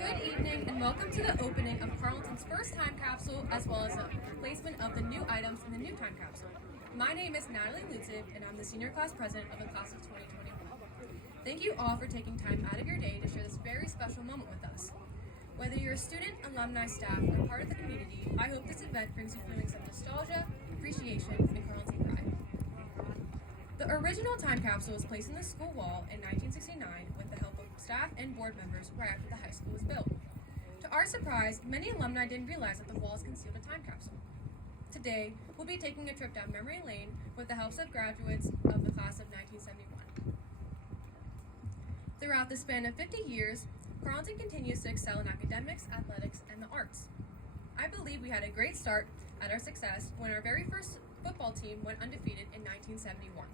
Good evening and welcome to the opening of Carlynton's first time capsule as well as the placement of the new items in the new time capsule. My name is Natalie Lutzig and I'm the senior class president of the class of 2021. Thank you all for taking time out of your day to share this very special moment with us. Whether you're a student, alumni, staff, or part of the community, I hope this event brings you feelings of nostalgia, appreciation, and Carlynton pride. The original time capsule was placed in the school wall in 1969 with the help of staff and board members right after the high school was built. To our surprise, many alumni didn't realize that the walls concealed a time capsule. Today, we'll be taking a trip down memory lane with the help of graduates of the class of 1971. Throughout the span of 50 years, Carlynton continues to excel in academics, athletics, and the arts. I believe we had a great start at our success when our very first football team went undefeated in 1971.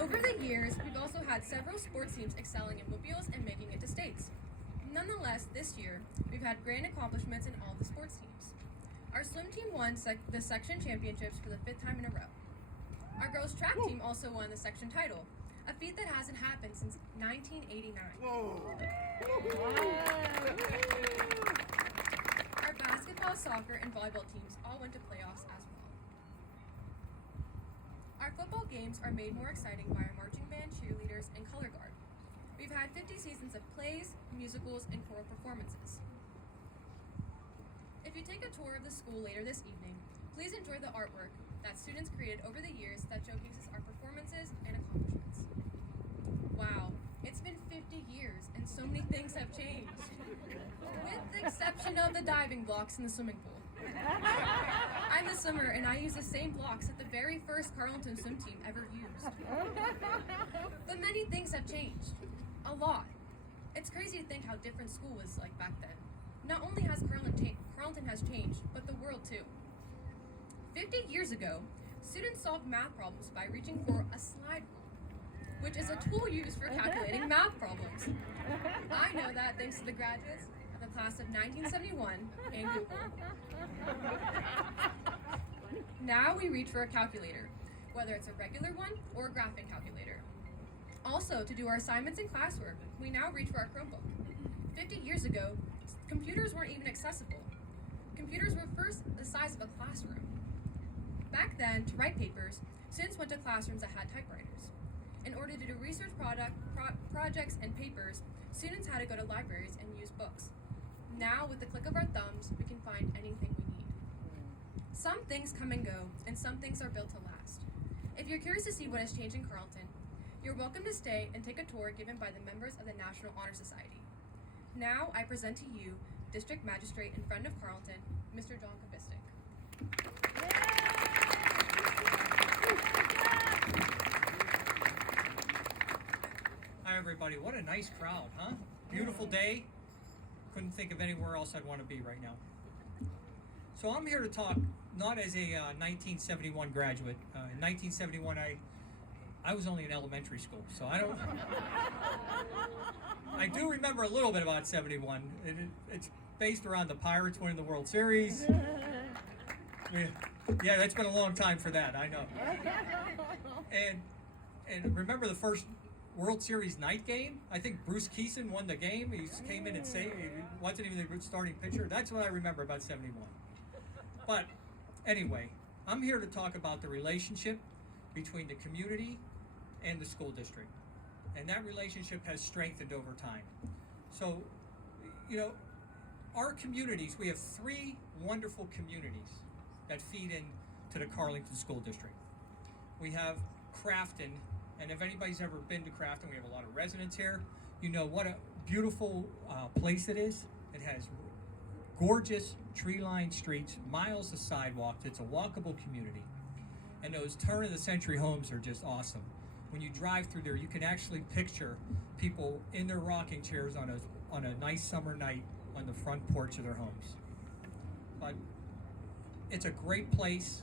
Over the years, we've also had several sports teams excelling in mobiles and making it to states. Nonetheless, this year, we've had grand accomplishments in all the sports teams. Our swim team won the section championships for the 5th time in a row. Our girls track team also won the section title, a feat that hasn't happened since 1989. Our basketball, soccer, and volleyball teams all went to playoffs as well. Our football games are made more exciting by our marching band, cheerleaders, and color guard. We've had 50 seasons of plays, musicals, and choral performances. If you take a tour of the school later this evening, please enjoy the artwork that students created over the years that showcases our performances and accomplishments. Wow, it's been 50 years and so many things have changed, with the exception of the diving blocks in the swimming pool. I'm a swimmer and I use the same blocks that the very first Carlynton swim team ever used. But many things have changed, a lot. It's crazy to think how different school was like back then. Not only has Carlynton has changed, but the world too. 50 years ago, students solved math problems by reaching for a slide rule, which is a tool used for calculating math problems. I know that thanks to the graduates of the class of 1971 and Google. Now we reach for a calculator, whether it's a regular one or a graphic calculator. Also, to do our assignments and classwork, we now reach for our Chromebook. 50 years ago, computers weren't even accessible. Computers were first the size of a classroom. Back then, to write papers, students went to classrooms that had typewriters. In order to do research projects and papers, students had to go to libraries and use books. Now, with the click of our thumbs, we can find anything we need. Some things come and go, and some things are built to last. If you're curious to see what has changed in Carlynton, you're welcome to stay and take a tour given by the members of the National Honor Society. Now, I present to you District Magistrate and friend of Carlynton, Mr. John Kabistik. Hi everybody, what a nice crowd, huh? Beautiful day. Couldn't think of anywhere else I'd want to be right now. So I'm here to talk not as a 1971 graduate. In 1971 I was only in elementary school, so I do remember a little bit about 71. It's based around the Pirates winning the World Series. Yeah, that's been a long time for that, I know. And remember the first World Series night game? I think Bruce Keeson won the game. He came in and saved. He wasn't even the starting pitcher. That's what I remember about 71. But anyway, I'm here to talk about the relationship between the community and the school district. And that relationship has strengthened over time. So, our communities, we have 3 wonderful communities that feed into the Carlynton School District. We have Crafton, and if anybody's ever been to Crafton, we have a lot of residents here. You know what a beautiful place it is. It has gorgeous tree-lined streets, miles of sidewalks. It's a walkable community. And those turn-of-the-century homes are just awesome. When you drive through there, you can actually picture people in their rocking chairs on a nice summer night on the front porch of their homes. But it's a great place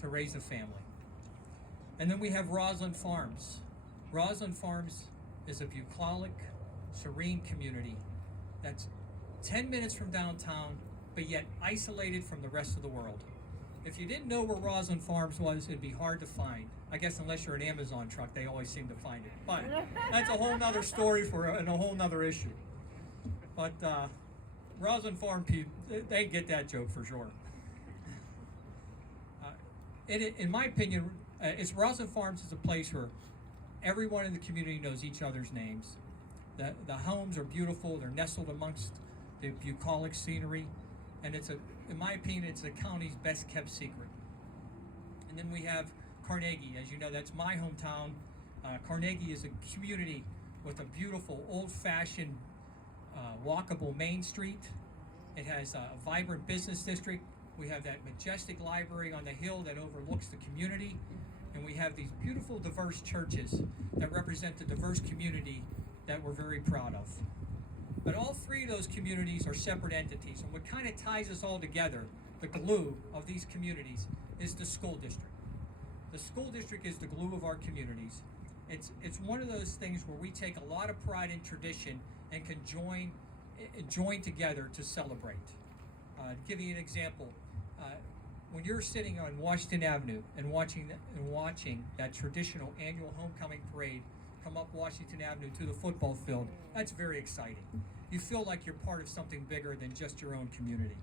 to raise a family. And then we have Roslyn Farms. Roslyn Farms is a bucolic, serene community that's 10 minutes from downtown, but yet isolated from the rest of the world. If you didn't know where Roslyn Farms was, it'd be hard to find. I guess unless you're an Amazon truck, they always seem to find it. But that's a whole nother story and a whole nother issue. But Roslyn Farm people, they get that joke for sure. In my opinion, Roslyn Farms is a place where everyone in the community knows each other's names. The homes are beautiful. They're nestled amongst the bucolic scenery, and in my opinion, it's the county's best kept secret. And then we have Carnegie. As you know, that's my hometown. Carnegie is a community with a beautiful, old-fashioned, walkable Main Street. It has a vibrant business district. We have that majestic library on the hill that overlooks the community. And we have these beautiful, diverse churches that represent the diverse community that we're very proud of. But all three of those communities are separate entities. And what kind of ties us all together, the glue of these communities, is the school district. The school district is the glue of our communities. It's one of those things where we take a lot of pride in tradition and can join together to celebrate. To give you an example, when you're sitting on Washington Avenue and watching that traditional annual homecoming parade come up Washington Avenue to the football field, that's very exciting. You feel like you're part of something bigger than just your own community.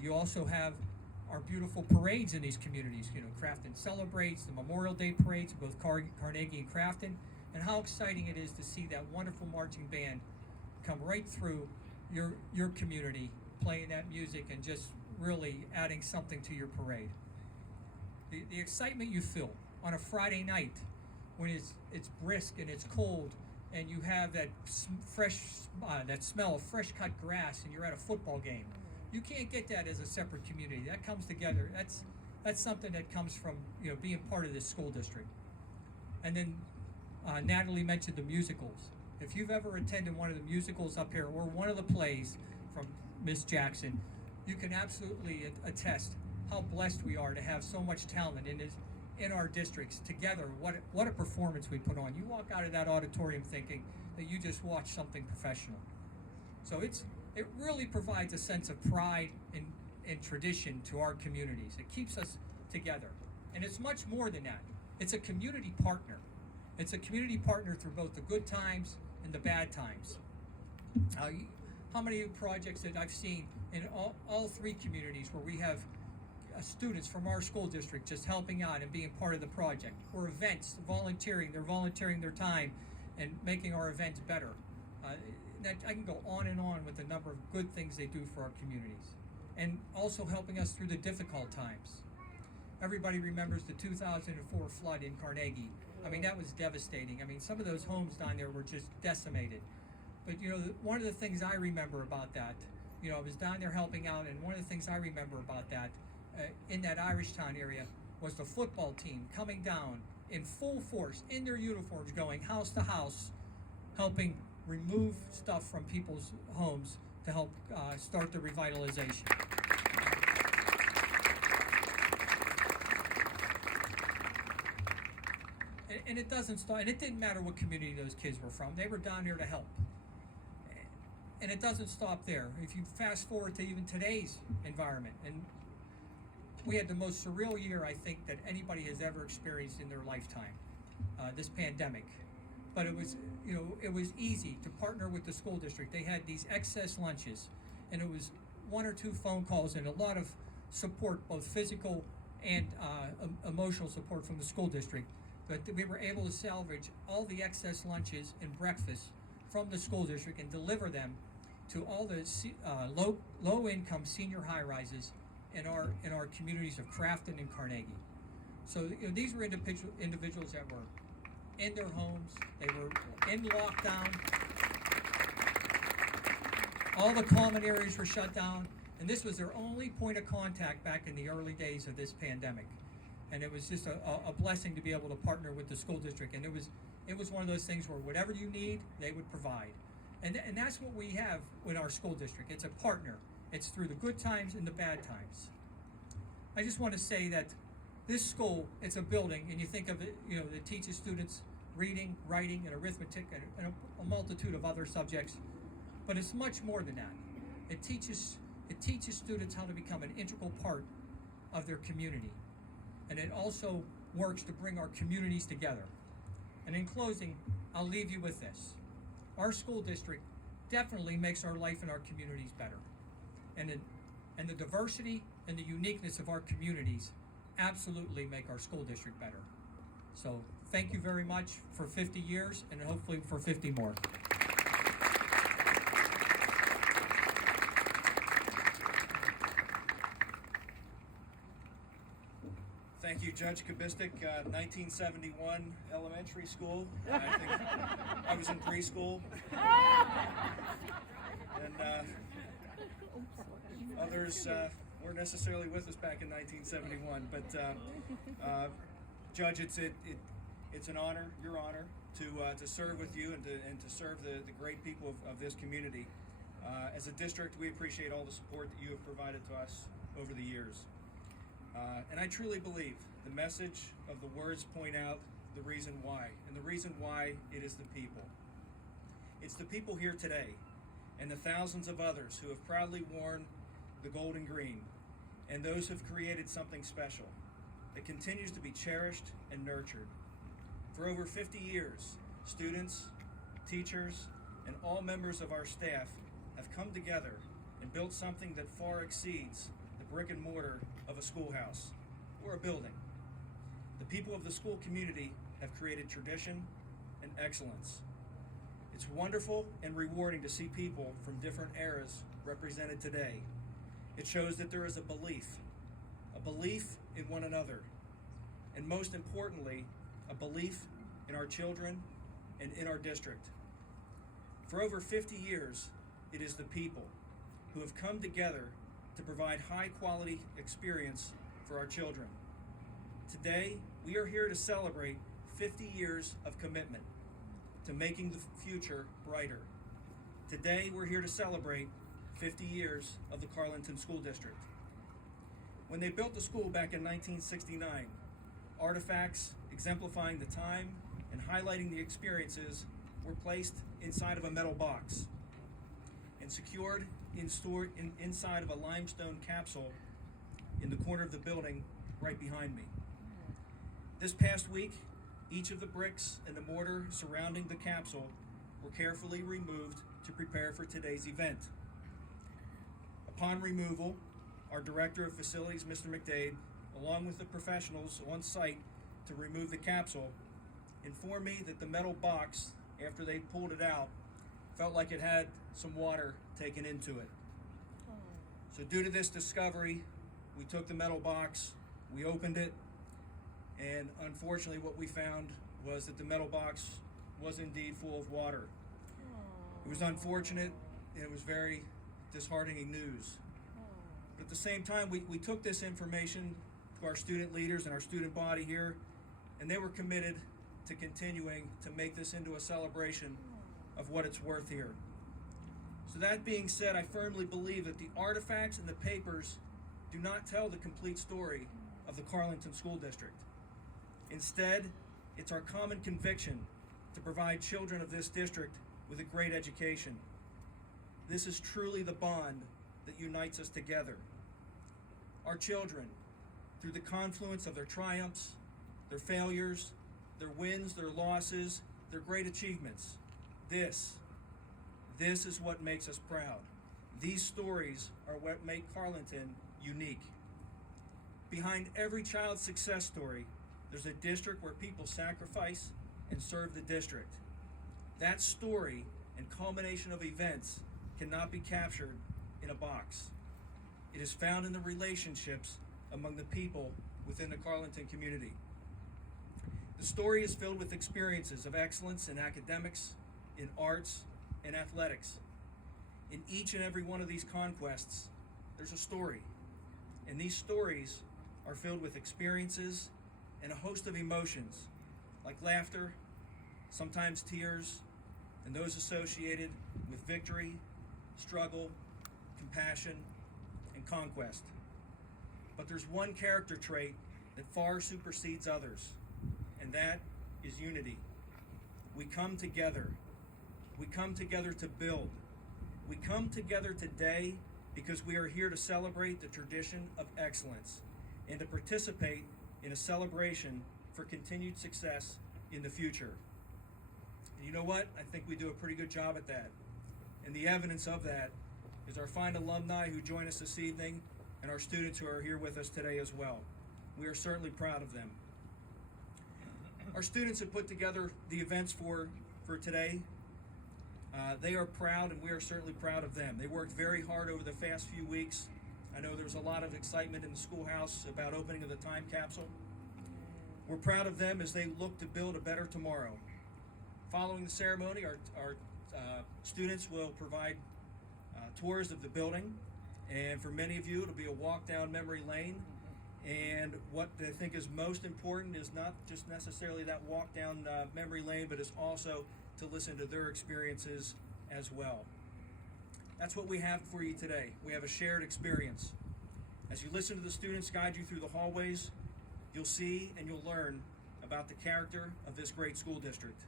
You also have our beautiful parades in these communities. You know, Crafton celebrates the Memorial Day parades, both Carnegie and Crafton, and how exciting it is to see that wonderful marching band come right through your community, playing that music and just really adding something to your parade. The excitement you feel on a Friday night when it's brisk and it's cold and you have that that smell of fresh cut grass and you're at a football game. You can't get that as a separate community. That comes together. That's something that comes from being part of this school district. And then Natalie mentioned the musicals. If you've ever attended one of the musicals up here or one of the plays from Miss Jackson, you can absolutely attest how blessed we are to have so much talent in our districts together. What a performance we put on. You walk out of that auditorium thinking that you just watched something professional. So it really provides a sense of pride and tradition to our communities. It keeps us together. And it's much more than that. It's a community partner. It's a community partner through both the good times and the bad times. How many projects that I've seen in all three communities where we have students from our school district just helping out and being part of the project, or events, they're volunteering their time and making our events better. I can go on and on with the number of good things they do for our communities, and also helping us through the difficult times. Everybody remembers the 2004 flood in Carnegie. I mean, that was devastating. I mean, some of those homes down there were just decimated. But one of the things I remember about that, I was down there helping out, and one of the things I remember about that in that Irishtown area was the football team coming down in full force in their uniforms, going house to house, helping remove stuff from people's homes to help start the revitalization. And it doesn't stop, and it didn't matter what community those kids were from. They were down there to help. And it doesn't stop there. If you fast forward to even today's environment, and we had the most surreal year, I think, that anybody has ever experienced in their lifetime, this pandemic. But it was easy to partner with the school district. They had these excess lunches, and it was 1 or 2 phone calls and a lot of support, both physical and emotional support from the school district. But we were able to salvage all the excess lunches and breakfasts from the school district and deliver them to all the low-income senior high-rises in our communities of Crafton and Carnegie. So these were individuals that were in their homes. They were in lockdown. All the common areas were shut down, and this was their only point of contact back in the early days of this pandemic. And it was just a blessing to be able to partner with the school district. And it was one of those things where whatever you need, they would provide. And that's what we have with our school district. It's a partner. It's through the good times and the bad times. I just want to say that this school, it's a building, and you think of it, that teaches students reading, writing, and arithmetic, and a multitude of other subjects. But it's much more than that. It teaches students how to become an integral part of their community. And it also works to bring our communities together. And in closing, I'll leave you with this. Our school district definitely makes our life in our communities better. And the diversity and the uniqueness of our communities absolutely make our school district better. So thank you very much for 50 years and hopefully for 50 more. Thank you, Judge Kubistik. 1971 elementary school. I think I was in preschool. And others weren't necessarily with us back in 1971. But Judge, it's an honor, your honor, to serve with you and to serve the great people of this community. As a district, we appreciate all the support that you have provided to us over the years. And I truly believe the message of the words point out the reason why. And the reason why it is the people. It's the people here today and the thousands of others who have proudly worn the gold and green, and those who have created something special that continues to be cherished and nurtured. For over 50 years, students, teachers, and all members of our staff have come together and built something that far exceeds the brick and mortar of a schoolhouse or a building. The people of the school community have created tradition and excellence. It's wonderful and rewarding to see people from different eras represented today. It shows that there is a belief in one another, and most importantly, a belief in our children and in our district. For over 50 years, it is the people who have come together to provide high-quality experience for our children. Today, we are here to celebrate 50 years of commitment to making the future brighter. Today, we're here to celebrate 50 years of the Carlynton School District. When they built the school back in 1969, artifacts exemplifying the time and highlighting the experiences were placed inside of a metal box and secured inside of a limestone capsule in the corner of the building right behind me. This past week, each of the bricks and the mortar surrounding the capsule were carefully removed to prepare for today's event. Upon removal, our Director of Facilities, Mr. McDade, along with the professionals on site to remove the capsule, informed me that the metal box, after they pulled it out, felt like it had some water taken into it. So due to this discovery, we took the metal box, we opened it, and unfortunately what we found was that the metal box was indeed full of water. It was unfortunate, and it was very disheartening news. But at the same time, we took this information to our student leaders and our student body here, and they were committed to continuing to make this into a celebration of what it's worth here. So that being said, I firmly believe that the artifacts and the papers do not tell the complete story of the Carlynton School District. Instead, it's our common conviction to provide children of this district with a great education. This is truly the bond that unites us together. Our children, through the confluence of their triumphs, their failures, their wins, their losses, their great achievements, this is what makes us proud. These stories are what make Carlynton unique. Behind every child's success story, there's a district where people sacrifice and serve the district. That story and culmination of events cannot be captured in a box. It is found in the relationships among the people within the Carlynton community. The story is filled with experiences of excellence in academics, in arts, and athletics. In each and every one of these conquests, there's a story. And these stories are filled with experiences and a host of emotions, like laughter, sometimes tears, and those associated with victory, struggle, compassion, and conquest. But there's one character trait that far supersedes others, and that is unity. We come together. We come together to build. We come together today because we are here to celebrate the tradition of excellence. and to participate in a celebration for continued success in the future. And you know what? I think we do a pretty good job at that. And the evidence of that is our fine alumni who join us this evening and our students who are here with us today as well. We are certainly proud of them. Our students have put together the events for today. They are proud, and we are certainly proud of them. They worked very hard over the past few weeks. I know there was a lot of excitement in the schoolhouse about opening of the time capsule. We're proud of them as they look to build a better tomorrow. Following the ceremony, our students will provide tours of the building, and for many of you, it'll be a walk down memory lane. And what they think is most important is not just necessarily that walk down memory lane, but is also to listen to their experiences as well. That's what we have for you today. We have a shared experience. As you listen to the students guide you through the hallways, you'll see and you'll learn about the character of this great school district.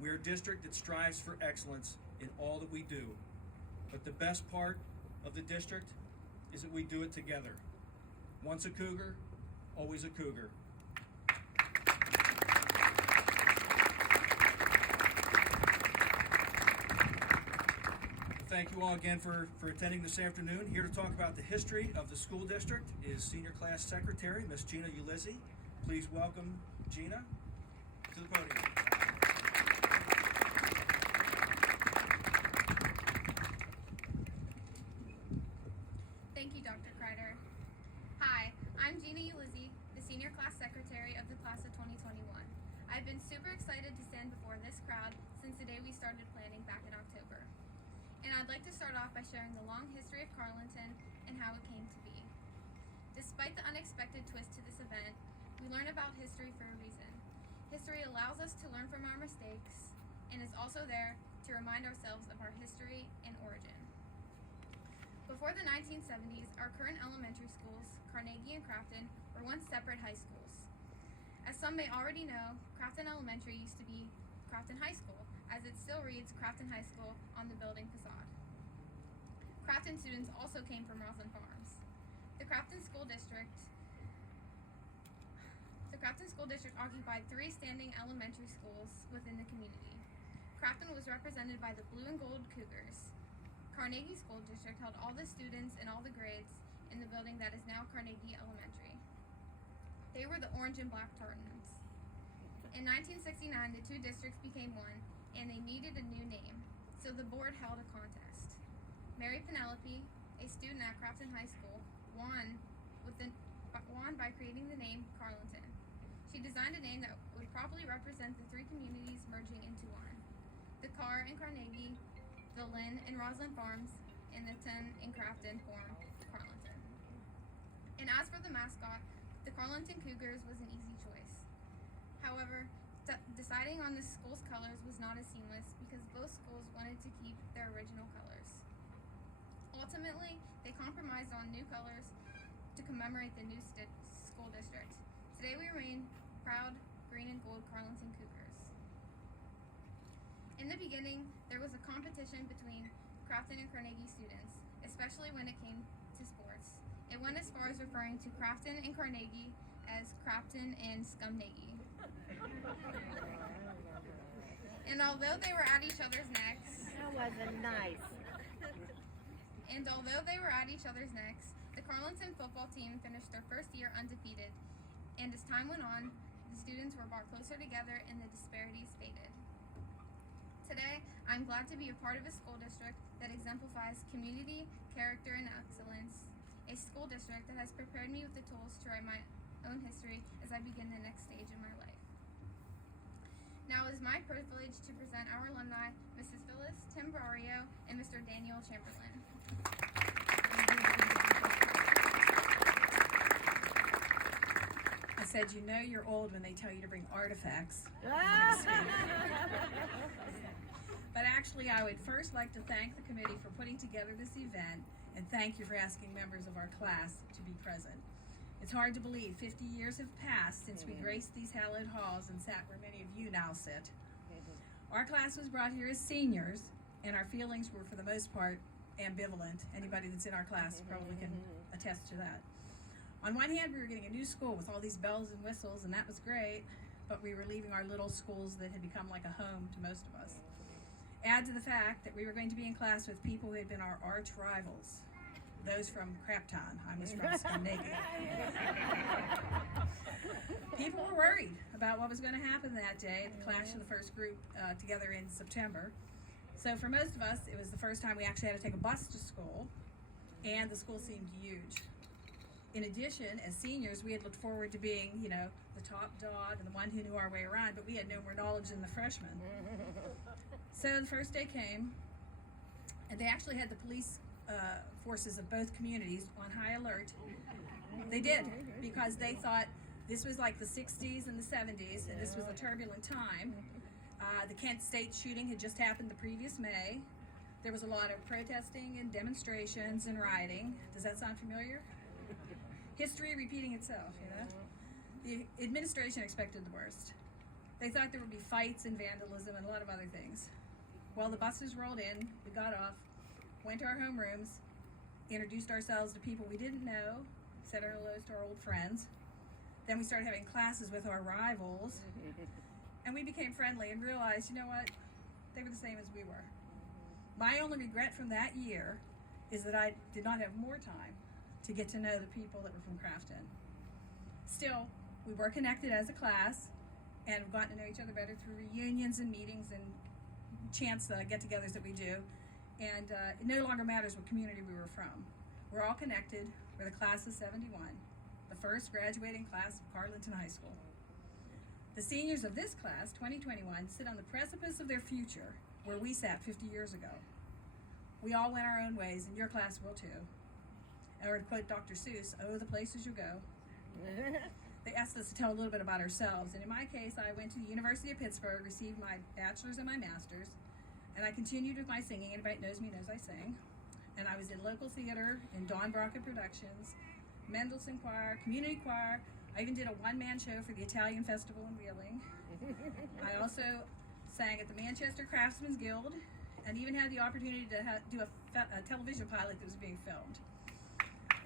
We are a district that strives for excellence in all that we do. But the best part of the district is that we do it together. Once a Cougar, always a Cougar. Thank you all again for attending this afternoon. Here to talk about the history of the school district is Senior Class Secretary, Miss Gina Ulizzi. Please welcome Gina to the podium. Thank you, Dr. Kreider. Hi, I'm Gina Ulizzi, the Senior Class Secretary of the Class of 2021. I've been super excited to stand before this crowd since the day we started planning back in October. And I'd like to start off by sharing the long history of Carlynton and how it came to be. Despite the unexpected twist to this event, we learn about history for a reason. History allows us to learn from our mistakes and is also there to remind ourselves of our history and origin. Before the 1970s, our current elementary schools, Carnegie and Crafton, were once separate high schools. As some may already know, Crafton Elementary used to be Crafton High School, as it still reads Crafton High School on the building facade. Crafton students also came from Roslyn Farms. The Crafton School District occupied 3 standing elementary schools within the community. Crafton was represented by the Blue and Gold Cougars. Carnegie School District held all the students and all the grades in the building that is now Carnegie Elementary. They were the Orange and Black Tartans. In 1969, the 2 districts became one, and they needed a new name, so the board held a contest. Mary Penelope, a student at Crafton High School, won by creating the name Carlynton. She designed a name that would properly represent the 3 communities merging into one. The Car in Carnegie, the Lynn and Roslyn Farms, and the Ton in Crafton formed Carlynton. And as for the mascot, the Carlynton Cougars was an easy choice. However, deciding on the school's colors was not as seamless because both schools wanted to keep their original colors. Ultimately, they compromised on new colors to commemorate the new school district. Today we remain proud green and gold Carlynton Cougars. In the beginning, there was a competition between Crafton and Carnegie students, especially when it came to sports. It went as far as referring to Crafton and Carnegie as Crafton and Scumnegie. And although they were at each other's necks, That wasn't nice. the Carlynton football team finished their first year undefeated, and as time went on, the students were brought closer together and the disparities faded. Today, I'm glad to be a part of a school district that exemplifies community, character, and excellence, a school district that has prepared me with the tools to write my own history as I begin the next stage in my life. Now it is my privilege to present our alumni, Mrs. Phyllis Timbrario and Mr. Daniel Chamberlain. I said, you know you're old when they tell you to bring artifacts. But actually, I would first like to thank the committee for putting together this event, and thank you for asking members of our class to be present. It's hard to believe 50 years have passed since we graced these hallowed halls and sat where many of you now sit. Our class was brought here as seniors, and our feelings were, for the most part, ambivalent. Anybody that's in our class probably can attest to that. On one hand, we were getting a new school with all these bells and whistles, and that was great, but we were leaving our little schools that had become like a home to most of us. Add to the fact that we were going to be in class with people who had been our arch rivals, those from Craptown. I was from Scandinavia. People were worried about what was going to happen that day at the clash of the first group together in September. So for most of us, it was the first time we actually had to take a bus to school, and the school seemed huge. In addition, as seniors, we had looked forward to being, the top dog and the one who knew our way around, but we had no more knowledge than the freshmen. So the first day came, and they actually had the police forces of both communities on high alert. They did, because they thought this was like the 60s and the 70s, and this was a turbulent time. The Kent State shooting had just happened the previous May. There was a lot of protesting and demonstrations and rioting. Does that sound familiar? History repeating itself, The administration expected the worst. They thought there would be fights and vandalism and a lot of other things. Well, the buses rolled in, we got off, went to our homerooms, introduced ourselves to people we didn't know, said our hellos to our old friends. Then we started having classes with our rivals, and we became friendly and realized, they were the same as we were. My only regret from that year is that I did not have more time to get to know the people that were from Crafton. Still, we were connected as a class, and we've gotten to know each other better through reunions and meetings and chance get-togethers that we do. And it no longer matters what community we were from. We're all connected. We're the class of 71, the first graduating class of Carlynton High School. The seniors of this class, 2021, sit on the precipice of their future where we sat 50 years ago. We all went our own ways, and your class will too. Or to quote Dr. Seuss, "Oh, the places you go." They asked us to tell a little bit about ourselves, and in my case, I went to the University of Pittsburgh, received my bachelor's and my master's, and I continued with my singing. Anybody that knows me knows I sing. And I was in local theater, in Dawn Brockett Productions, Mendelssohn Choir, Community Choir. I even did a one-man show for the Italian Festival in Wheeling. I also sang at the Manchester Craftsmen's Guild, and even had the opportunity to do a television pilot that was being filmed.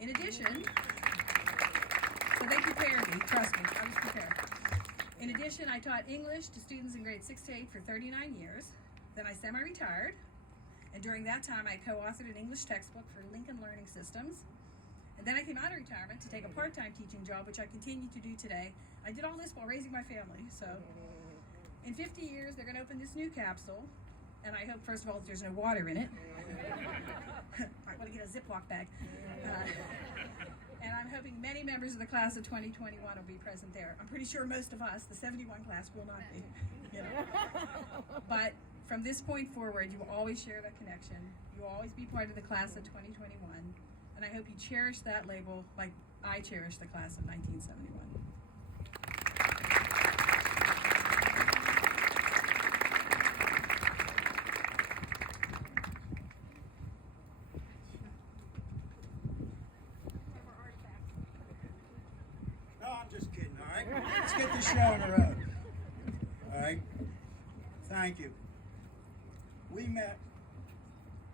In addition, so they prepared me, trust me, I was prepared. In addition, I taught English to students in grades 6 to 8 for 39 years. Then I semi-retired, and during that time I co-authored an English textbook for Lincoln Learning Systems. And then I came out of retirement to take a part-time teaching job, which I continue to do today. I did all this while raising my family, so in 50 years they're going to open this new capsule, and I hope, first of all, that there's no water in it. I want to get a Ziploc bag. And I'm hoping many members of the class of 2021 will be present there. I'm pretty sure most of us, the 71 class, will not be. But from this point forward, you will always share that connection. You will always be part of the class of 2021. And I hope you cherish that label like I cherish the class of 1971. No, I'm just kidding, all right? Let's get this show on the road. All right? Thank you. We met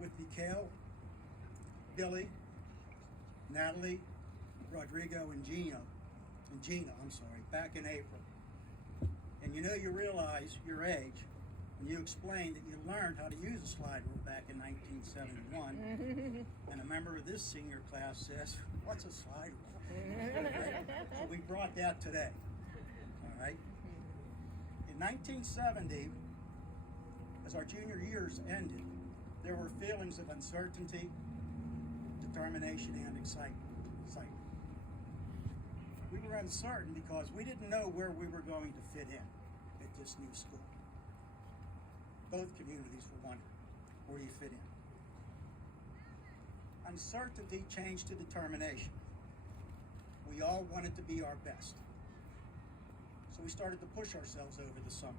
with Mikhail, Billy, Natalie, Rodrigo, and Gina, back in April. And you realize your age when you explained that you learned how to use a slide rule back in 1971. And a member of this senior class says, "What's a slide rule?" So we brought that today. All right? In 1970, as our junior years ended, there were feelings of uncertainty, determination, and excitement. We were uncertain because we didn't know where we were going to fit in at this new school. Both communities were wondering, where do you fit in? Uncertainty changed to determination. We all wanted to be our best. So we started to push ourselves over the summer.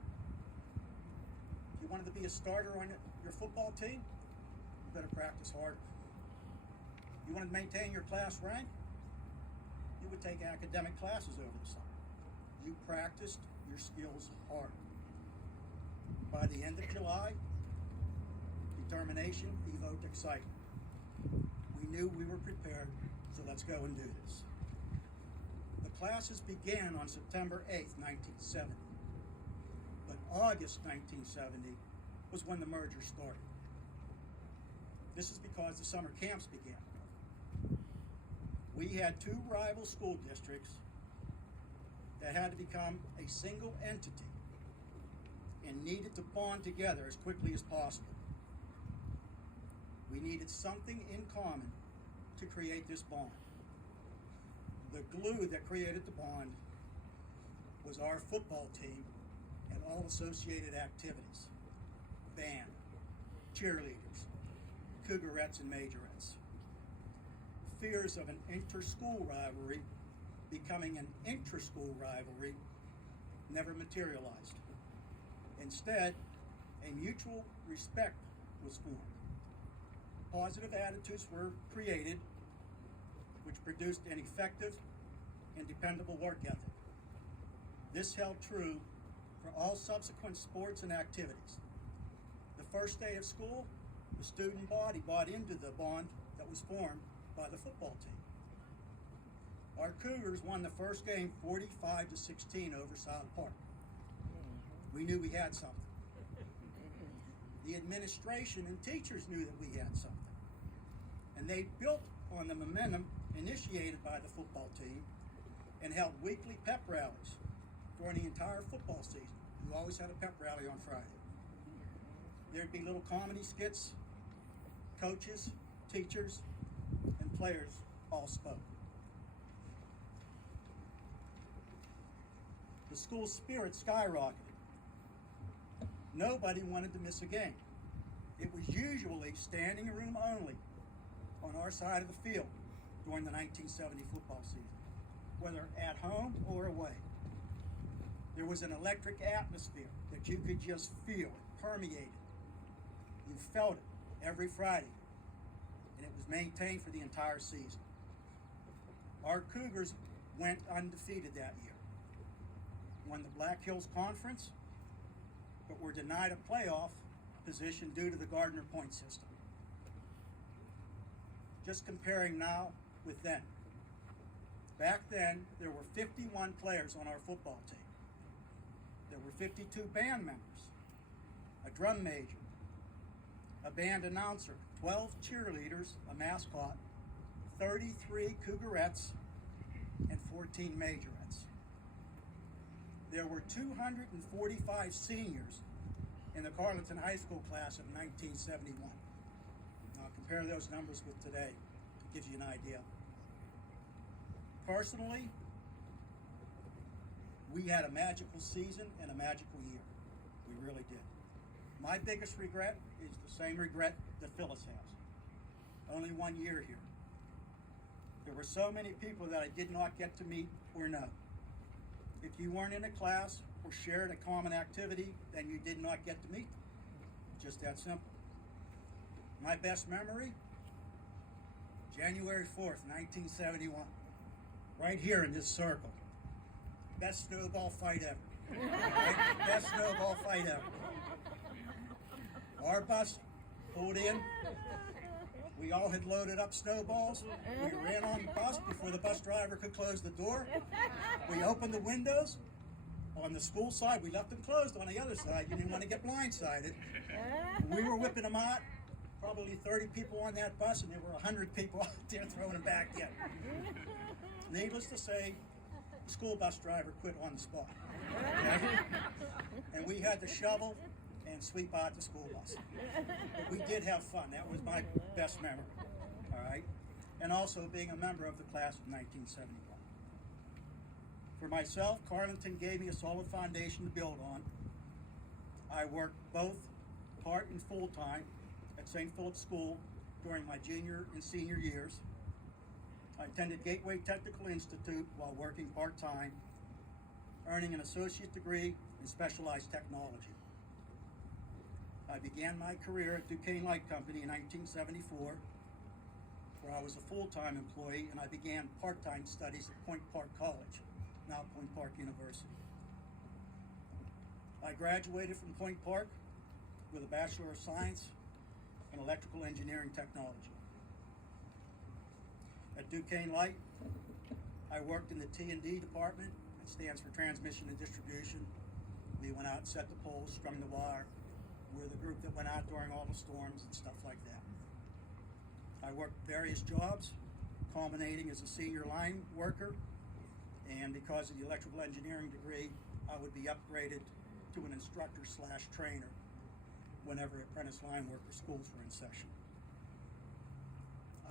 If you wanted to be a starter on your football team, you better practice harder. You wanted to maintain your class rank, you would take academic classes over the summer. You practiced your skills hard. By the end of July, determination evoked excitement. We knew we were prepared, so let's go and do this. classes began on September 8th, 1970. But August 1970 was when the merger started. This is because the summer camps began. We had two rival school districts that had to become a single entity and needed to bond together as quickly as possible. We needed something in common to create this bond. The glue that created the bond was our football team and all associated activities: band, cheerleaders, cougarettes and majorettes. Fears of an inter-school rivalry becoming an intra-school rivalry never materialized. Instead, a mutual respect was formed. Positive attitudes were created, which produced an effective and dependable work ethic. This held true for all subsequent sports and activities. The first day of school, the student body bought into the bond that was formed by the football team. Our Cougars won the first game 45-16 over South Park. We knew we had something. The administration and teachers knew that we had something. And they built on the momentum initiated by the football team and held weekly pep rallies during the entire football season. We always had a pep rally on Friday. There'd be little comedy skits. Coaches, teachers, and players all spoke. The school spirit skyrocketed. Nobody wanted to miss a game. It was usually standing room only on our side of the field during the 1970 football season, whether at home or away. There was an electric atmosphere that you could just feel. It permeated. You felt it every Friday, and it was maintained for the entire season. Our Cougars went undefeated that year, won the Black Hills Conference, but were denied a playoff position due to the Gardner point system. Just comparing now with then. Back then, there were 51 players on our football team. There were 52 band members, a drum major, a band announcer, 12 cheerleaders, a mascot, 33 cougarettes, and 14 majorettes. There were 245 seniors in the Carlynton High School class of 1971. Now compare those numbers with today. It gives you an idea. Personally, we had a magical season and a magical year. We really did. My biggest regret is the same regret that Phyllis has. Only 1 year here. There were so many people that I did not get to meet or know. If you weren't in a class or shared a common activity, then you did not get to meet them. Just that simple. My best memory, January 4th, 1971. Right here in this circle. Best snowball fight ever. Right? Best snowball fight ever. Our bus pulled in. We all had loaded up snowballs. We ran on the bus before the bus driver could close the door. We opened the windows. On the school side, we left them closed. On the other side, you didn't want to get blindsided. We were whipping them out. Probably 30 people on that bus, and there were 100 people out there throwing them back in. Needless to say, the school bus driver quit on the spot. Okay? And we had to shovel and sweep out the school bus. But we did have fun. That was my best memory. All right? And also being a member of the class of 1971. For myself, Carlynton gave me a solid foundation to build on. I worked both part and full-time at St. Philip's School during my junior and senior years. I attended Gateway Technical Institute while working part-time, earning an associate degree in specialized technology. I began my career at Duquesne Light Company in 1974, where I was a full-time employee, and I began part-time studies at Point Park College, now Point Park University. I graduated from Point Park with a Bachelor of Science in Electrical Engineering Technology. At Duquesne Light, I worked in the T&D department. It stands for transmission and distribution. We went out, set the poles, strung the wire. We're the group that went out during all the storms and stuff like that. I worked various jobs, culminating as a senior line worker, and because of the electrical engineering degree, I would be upgraded to an instructor/trainer whenever apprentice line worker schools were in session.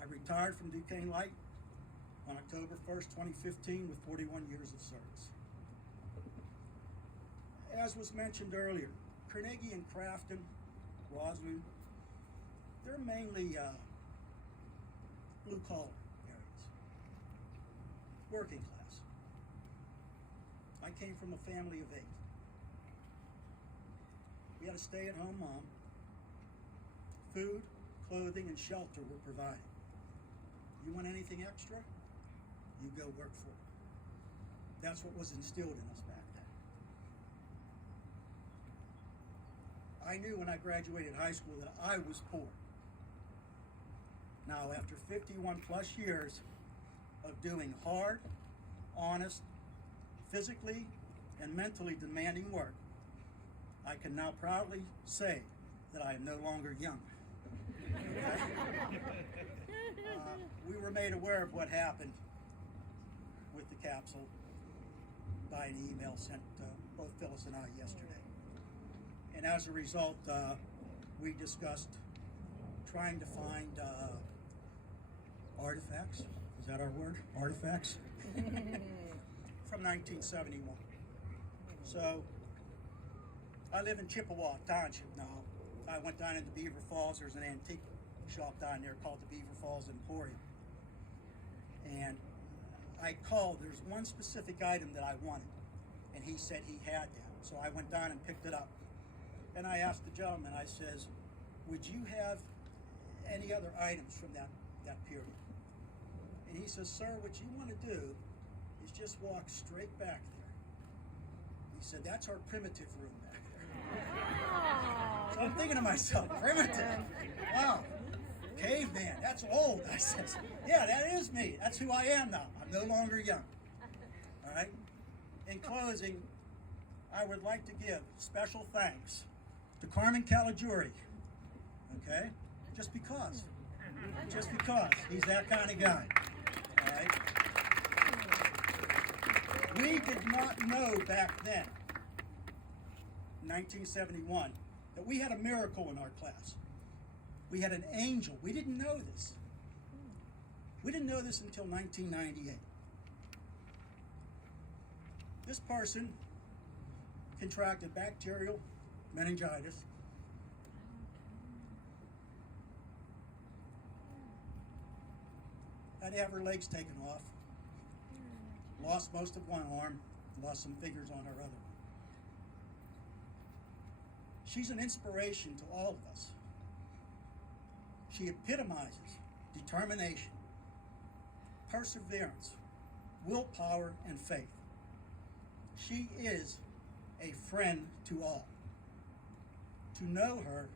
I retired from Duquesne Light on October 1st, 2015 with 41 years of service. As was mentioned earlier, Carnegie and Crafton, Roslyn, they're mainly blue-collar areas, working class. I came from a family of 8. We had a stay-at-home mom. Food, clothing, and shelter were provided. You want anything extra? You go work for it. That's what was instilled in us back then. I knew when I graduated high school that I was poor. Now, after 51 plus years of doing hard, honest, physically and mentally demanding work, I can now proudly say that I am no longer young. Okay? We were made aware of what happened with the capsule by an email sent to both Phyllis and I yesterday. And as a result, we discussed trying to find artifacts, is that our word? Artifacts? From 1971. So, I live in Chippewa Township now. I went down into Beaver Falls. There's an antique shop down there called the Beaver Falls Emporium. And I called, there's one specific item that I wanted, and he said he had that. So I went down and picked it up. And I asked the gentleman, I says, would you have any other items from that period? And he says, sir, what you want to do is just walk straight back there. He said, that's our primitive room back there. So I'm thinking to myself, primitive? Wow, caveman, that's old. I says, yeah, that is me. That's who I am now. I'm no longer young. All right? In closing, I would like to give special thanks to Carmen Caligiuri, okay? Just because. Just because. He's that kind of guy. All right? We did not know back then, 1971, that we had a miracle in our class. We had an angel. We didn't know this. We didn't know this until 1998. This person contracted bacterial meningitis. Had to have her legs taken off. Lost most of one arm. Lost some fingers on her other one. She's an inspiration to all of us. She epitomizes determination, perseverance, willpower, and faith. She is a friend to all. To know her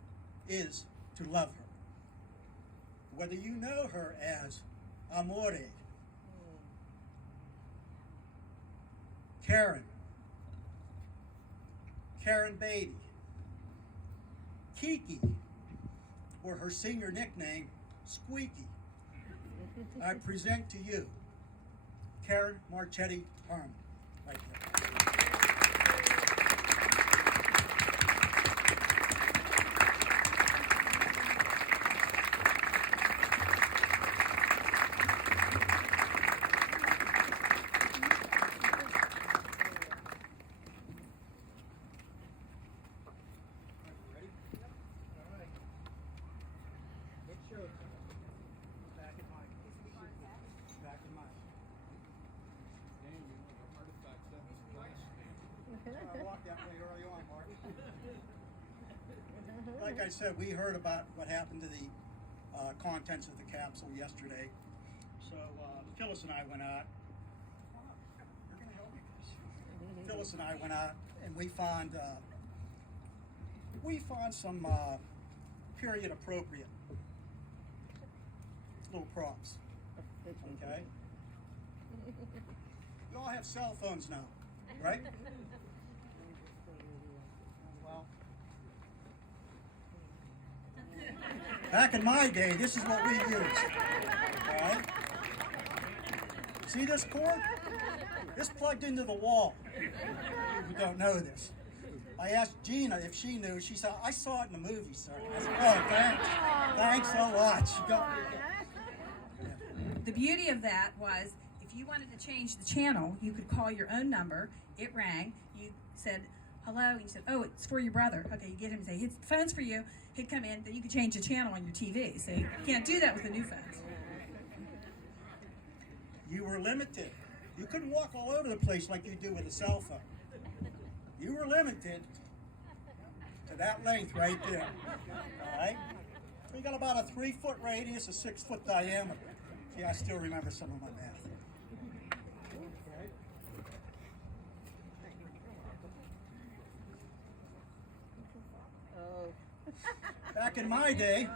is to love her. Whether you know her as Amore, Karen Baby, Kiki, or her senior nickname, Squeaky, I present to you Karen Marchetti Harmon, right there. Like I said, we heard about what happened to the contents of the capsule yesterday. So Phyllis and I went out. You're going to help me with this. Phyllis and I went out, and we found some period appropriate little props. Okay. You all have cell phones now, right? Well, back in my day, this is what we used. All right? See this cord? This plugged into the wall. You don't know this. I asked Gina if she knew. She said, I saw it in the movie, sir. I said, oh, thanks. Thanks so much. The beauty of that was if you wanted to change the channel, you could call your own number. It rang. You said, hello. And you said, oh, it's for your brother. Okay, you get him and say, the phone's for you. He'd come in. Then you could change the channel on your TV. So you can't do that with the new phones. You were limited. You couldn't walk all over the place like you do with a cell phone. You were limited to that length right there. All right? We got about a 3-foot radius, a 6-foot diameter. See, I still remember some of my math. Back in my day,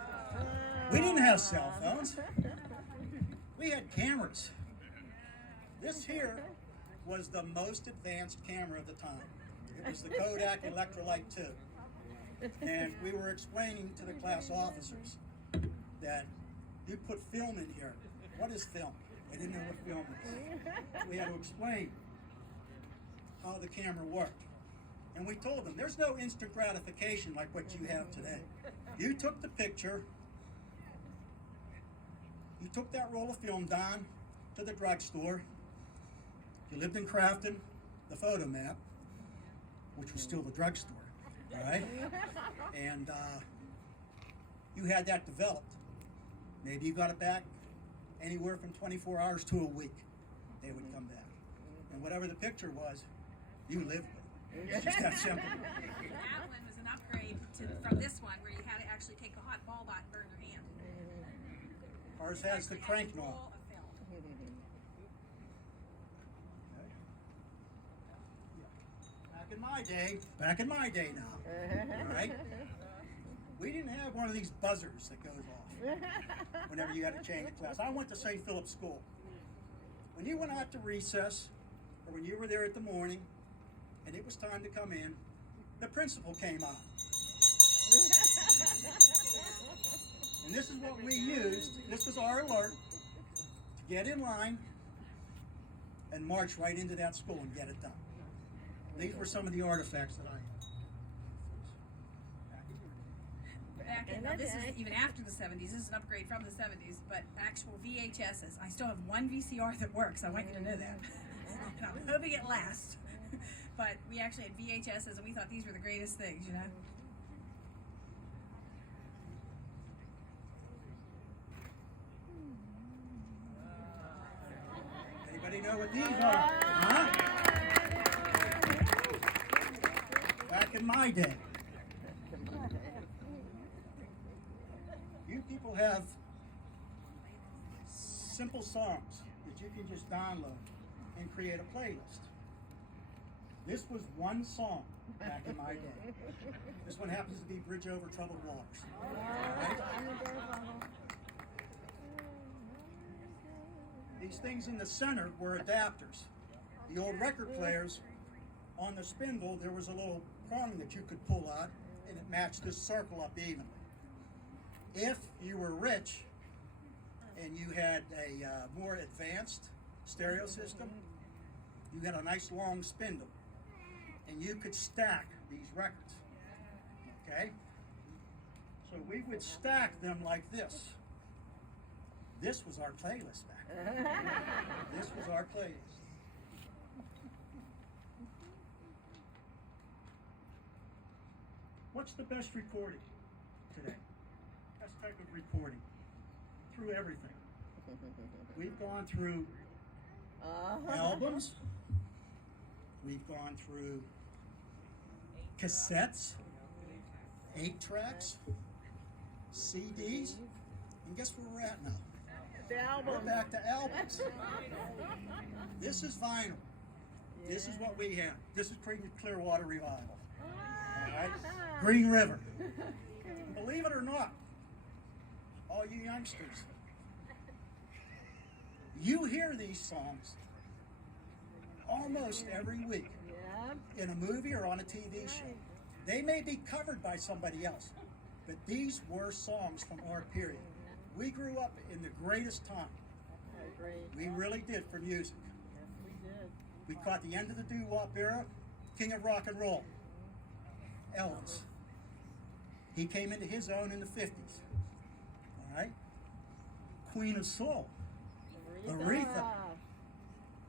we didn't have cell phones. We had cameras. This here was the most advanced camera of the time. It was the Kodak Electrolyte 2. And we were explaining to the class officers that you put film in here. What is film? They didn't know what film is. So we had to explain how the camera worked. And we told them, there's no instant gratification like what you have today. You took the picture, you took that roll of film down to the drugstore. You lived in Crafton, the photo map, which was still the drugstore, all right? And you had that developed. Maybe you got it back anywhere from 24 hours to a week. They would come back. And whatever the picture was, you lived with it. It's just that simple. That one was an upgrade from this one where you had to actually take a hot ball dot and burn your hand. Ours has the crank knob. Back in my day now, all right? We didn't have one of these buzzers that goes off whenever you had to change class. I went to St. Philip's School. When you went out to recess, or when you were there at the morning, and it was time to come in, the principal came out. And this is what we used. This was our alert to get in line and march right into that school and get it done. These were some of the artifacts that I had. Back in, this is even after the 70s. This is an upgrade from the 70s, but actual VHSs. I still have one VCR that works. I want you to know that. And I'm hoping it lasts. But we actually had VHSs, and we thought these were the greatest things, you know? Anybody know what these are? Huh? Back in my day. You people have simple songs that you can just download and create a playlist. This was one song back in my day. This one happens to be Bridge Over Troubled Waters. Right? These things in the center were adapters. The old record players, on the spindle, there was a little prong that you could pull out, and it matched this circle up evenly. If you were rich and you had a more advanced stereo system, you had a nice long spindle, and you could stack these records, okay? So we would stack them like this. This was our playlist back then. This was our playlist. What's the best recording today? Best type of recording? Through everything. We've gone through albums. We've gone through cassettes, 8-tracks, CDs, and guess where we're at now? The album. We're back to albums. This is vinyl. This is what we have. This is Clearwater Revival. All right? Green River. Believe it or not, all you youngsters, you hear these songs almost every week in a movie or on a TV show. They may be covered by somebody else, but these were songs from our period. We grew up in the greatest time. We really did for music. We caught the end of the doo-wop era, king of rock and roll, Elvis. He came into his own in the 50s. All right? Queen of Soul, Aretha.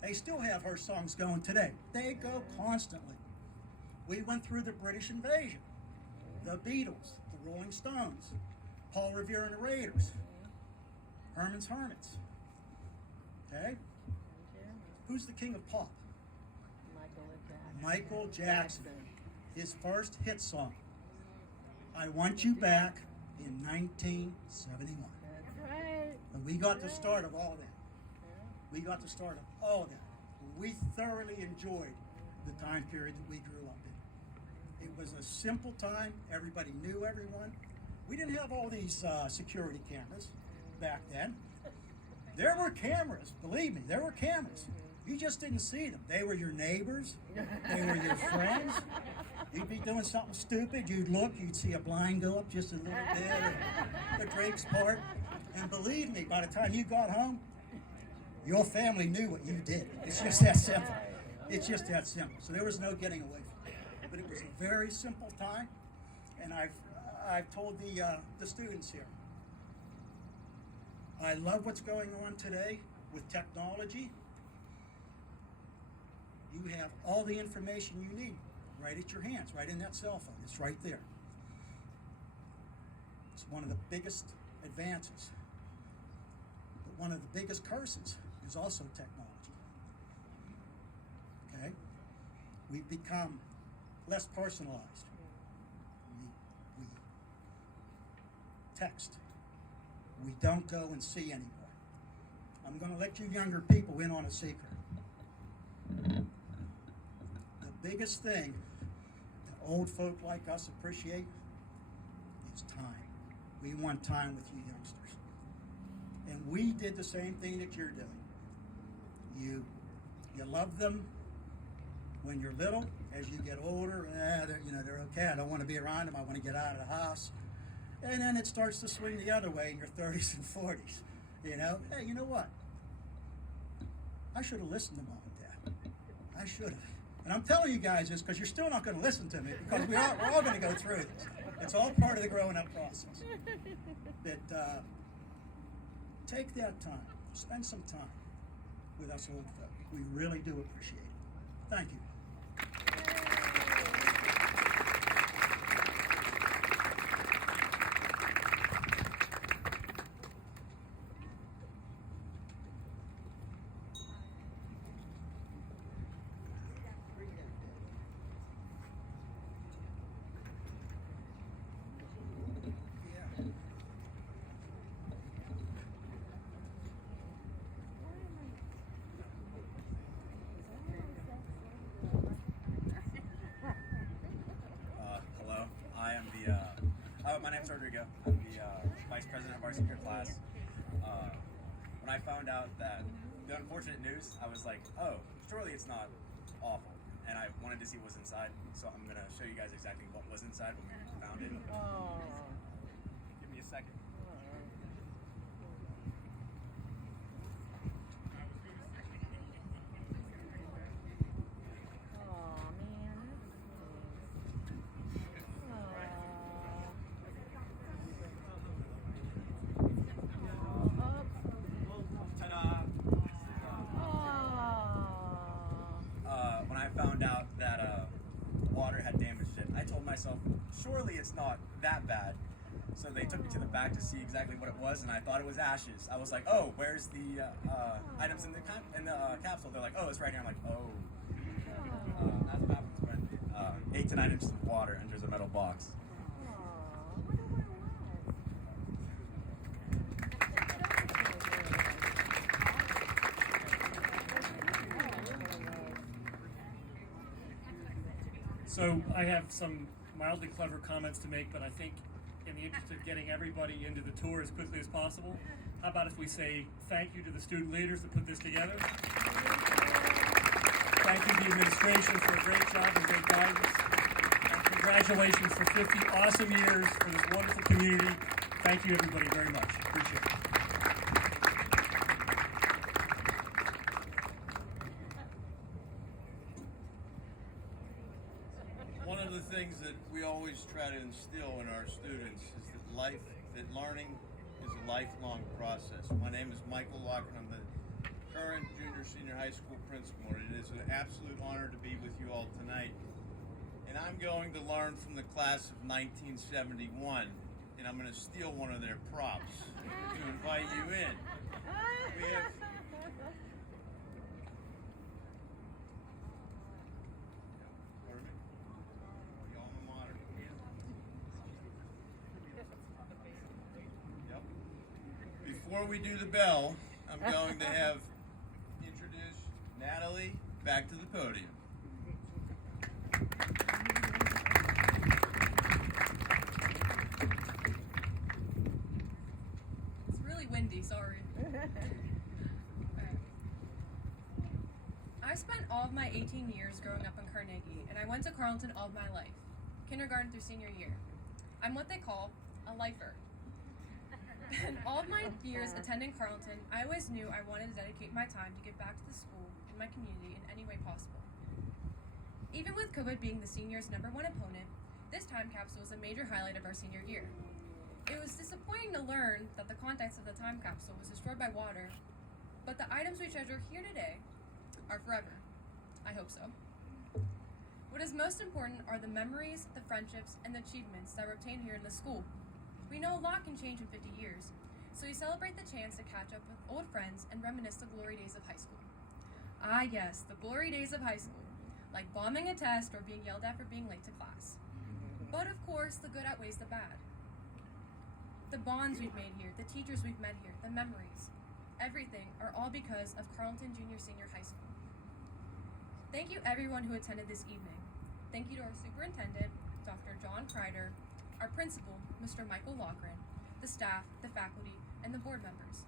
They still have her songs going today. They go constantly. We went through the British invasion, the Beatles, the Rolling Stones, Paul Revere and the Raiders, Herman's Hermits. Okay? Who's the king of pop? Michael Jackson. His first hit song, I Want You Back, in 1971. And we got the start of all that. We got the start of all of that. We thoroughly enjoyed the time period that we grew up in. It was a simple time. Everybody knew everyone. We didn't have all these security cameras back then. There were cameras, believe me, there were cameras. You just didn't see them. They were your neighbors. They were your friends. You'd be doing something stupid. You'd look, you'd see a blind go up just a little bit, or the drapes part. And believe me, by the time you got home, your family knew what you did. It's just that simple. It's just that simple. So there was no getting away from it. But it was a very simple time. And I've told the students here, I love what's going on today with technology. You have all the information you need right at your hands, right in that cell phone. It's right there. It's one of the biggest advances. But one of the biggest curses is also technology. Okay? We've become less personalized. We text. We don't go and see anymore. I'm going to let you younger people in on a secret. The biggest thing that old folk like us appreciate is time. We want time with you youngsters. And we did the same thing that you're doing. You love them when you're little. As you get older, they're okay. I don't want to be around them. I want to get out of the house. And then it starts to swing the other way in your 30s and 40s. Hey, you know what? I should have listened to Mom and Dad. I should have. And I'm telling you guys this because you're still not going to listen to me, because we're all going to go through this. It's all part of the growing up process. But take that time. Spend some time with us old folk. We really do appreciate it. Thank you. My name's Rodrigo. I'm the vice president of our senior class. When I found out that the unfortunate news, I was like, oh, surely it's not awful. And I wanted to see what's inside, so I'm going to show you guys exactly what was inside when we found it. Give me a second. Found out that water had damaged it, I told myself, surely it's not that bad. So they took me to the back to see exactly what it was, and I thought it was ashes. I was like, oh, where's the items in the capsule? They're like, oh, it's right here. I'm like, oh. That's what happens when 8 to 9 inches of water enters a metal box. So I have some mildly clever comments to make, but I think in the interest of getting everybody into the tour as quickly as possible, how about if we say thank you to the student leaders that put this together? Thank you, the administration, for a great job and great guidance. And congratulations for 50 awesome years for this wonderful community. Thank you, everybody, very much. Appreciate it. One of the things that we always try to instill in our students is that learning is a lifelong process. My name is Michael Locken. I'm the current junior high school principal, and it is an absolute honor to be with you all tonight. And I'm going to learn from the class of 1971, and I'm going to steal one of their props to invite you in. We have Before we do the bell, I'm going to have introduce Natalie back to the podium. It's really windy, sorry. Alright. I spent all of my 18 years growing up in Carnegie, and I went to Carlynton all of my life, kindergarten through senior year. I'm what they call a lifer. And all of my years attending Carlynton, I always knew I wanted to dedicate my time to give back to the school and my community in any way possible. Even with COVID being the seniors' #1 opponent, this time capsule was a major highlight of our senior year. It was disappointing to learn that the contents of the time capsule was destroyed by water, but the items we treasure here today are forever. I hope so. What is most important are the memories, the friendships, and the achievements that were obtained here in the school. We know a lot can change in 50 years, so we celebrate the chance to catch up with old friends and reminisce the glory days of high school. Ah yes, the glory days of high school, like bombing a test or being yelled at for being late to class. But of course, the good outweighs the bad. The bonds we've made here, the teachers we've met here, the memories, everything are all because of Carlynton Junior Senior High School. Thank you everyone who attended this evening. Thank you to our superintendent, Dr. John Kreider, our principal, Mr. Michael Lochran, the staff, the faculty, and the board members.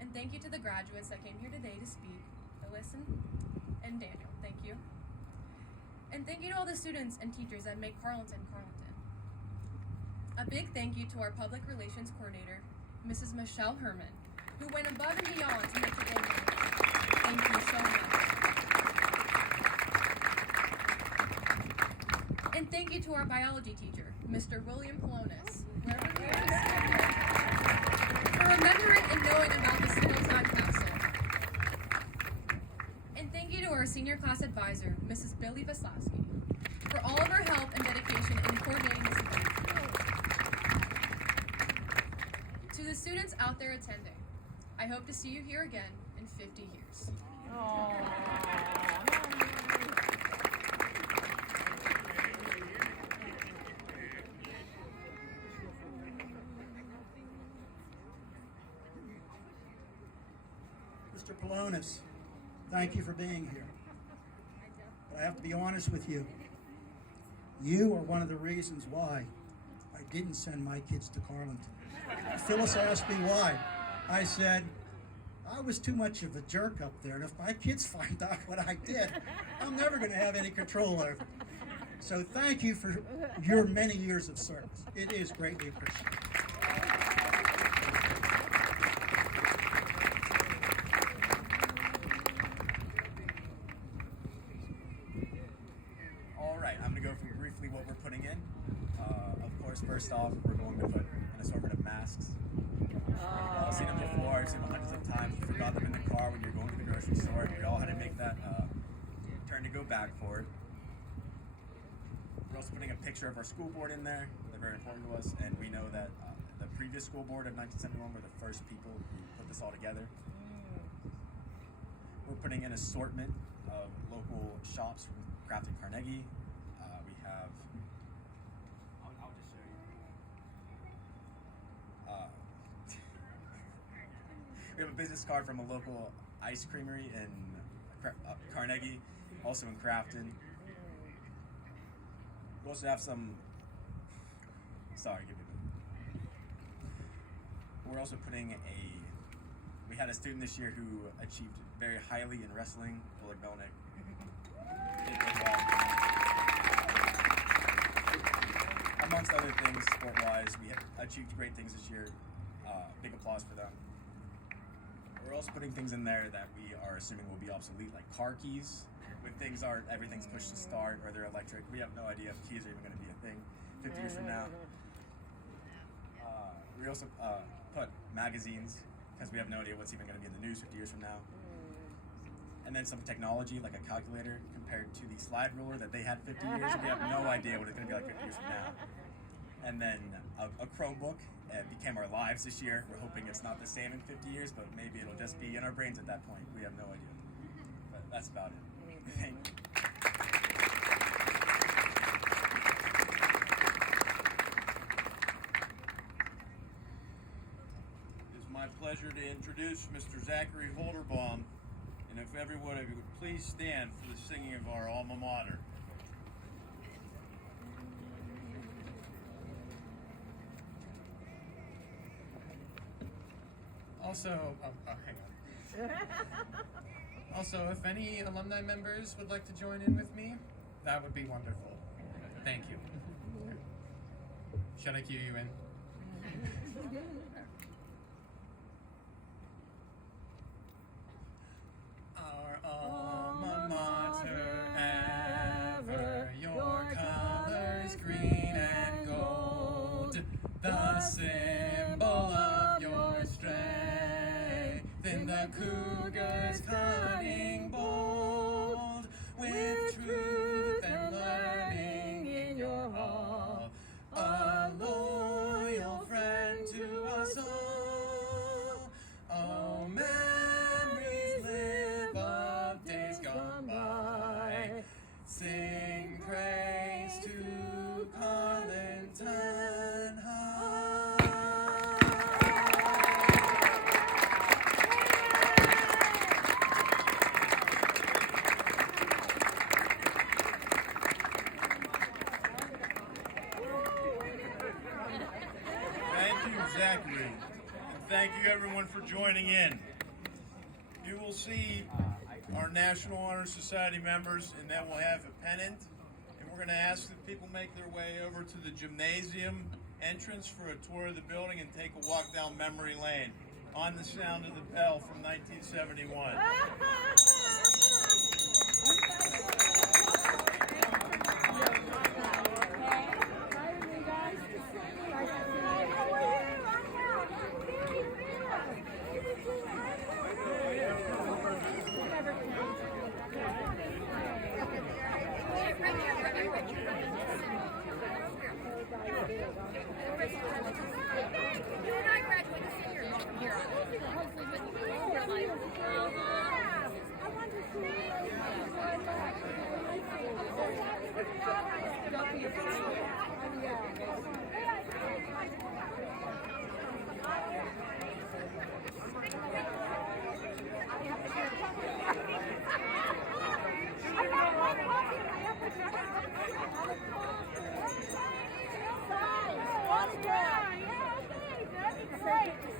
And thank you to the graduates that came here today to speak, Alyson and Daniel, thank you. And thank you to all the students and teachers that make Carlynton Carlynton. A big thank you to our public relations coordinator, Mrs. Michelle Herman, who went above and beyond to make the day memorable. Thank you so much. And thank you to our biology teacher, Mr. William Polonis, wherever he is, for remembering and knowing about the single time capsule. And thank you to our senior class advisor, Mrs. Billy Vaslowski, for all of her help and dedication in coordinating this event. To the students out there attending, I hope to see you here again in 50 years. Mr. Polonis, thank you for being here. But I have to be honest with you. You are one of the reasons why I didn't send my kids to Carlynton. Phyllis asked me why. I said, I was too much of a jerk up there, and if my kids find out what I did, I'm never going to have any control over it. So thank you for your many years of service. It is greatly appreciated. All right, I'm going to go through briefly what we're putting in. Of course, first off, we're going to put an assortment of masks. I've seen them before, I've seen them hundreds of times. You forgot them in the car when you're going to the grocery store. We all had to make that turn to go back for it. We're also putting a picture of our school board in there. They're very important to us, and we know that the previous school board of 1971 were the first people who put this all together. We're putting an assortment of local shops from Craft and Carnegie. We have, I'll just show you. We have a business card from a local ice creamery in Carnegie, also in Crafton. We also have some, sorry, give me a minute. We're also putting we had a student this year who achieved very highly in wrestling, Bullard Belnick. amongst other things, sport-wise, we have achieved great things this year. Big applause for them. We're also putting things in there that we are assuming will be obsolete, like car keys. When everything's pushed to start or they're electric, we have no idea if keys are even going to be a thing 50 years from now. We also put magazines, because we have no idea what's even going to be in the news 50 years from now. And then some technology, like a calculator, compared to the slide ruler that they had 50 years ago. We have no idea what it's going to be like 50 years from now. And then a Chromebook. It became our lives this year. We're hoping it's not the same in 50 years, but maybe it'll just be in our brains at that point. We have no idea. But that's about it. Thank you. It's my pleasure to introduce Mr. Zachary Holderbaum, and if everyone of you would please stand for the singing of our alma mater. Also, hang on. Also, if any alumni members would like to join in with me, that would be wonderful. Thank you. Should I cue you in? Our alma mater ever, your colors green and gold, the symbol of your strength. In the cougar's cunning bold, with truth and learning in your hall, a loyal friend to us all. Oh, memories live of days gone by. Sing praise to Carlynton High. Thank you, Zachary. And thank you, everyone, for joining in. You will see our National Honor Society members, and then we'll have a pennant. And we're going to ask that people make their way over to the gymnasium entrance for a tour of the building and take a walk down memory lane on the sound of the bell from 1971.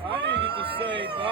I didn't get to say bye.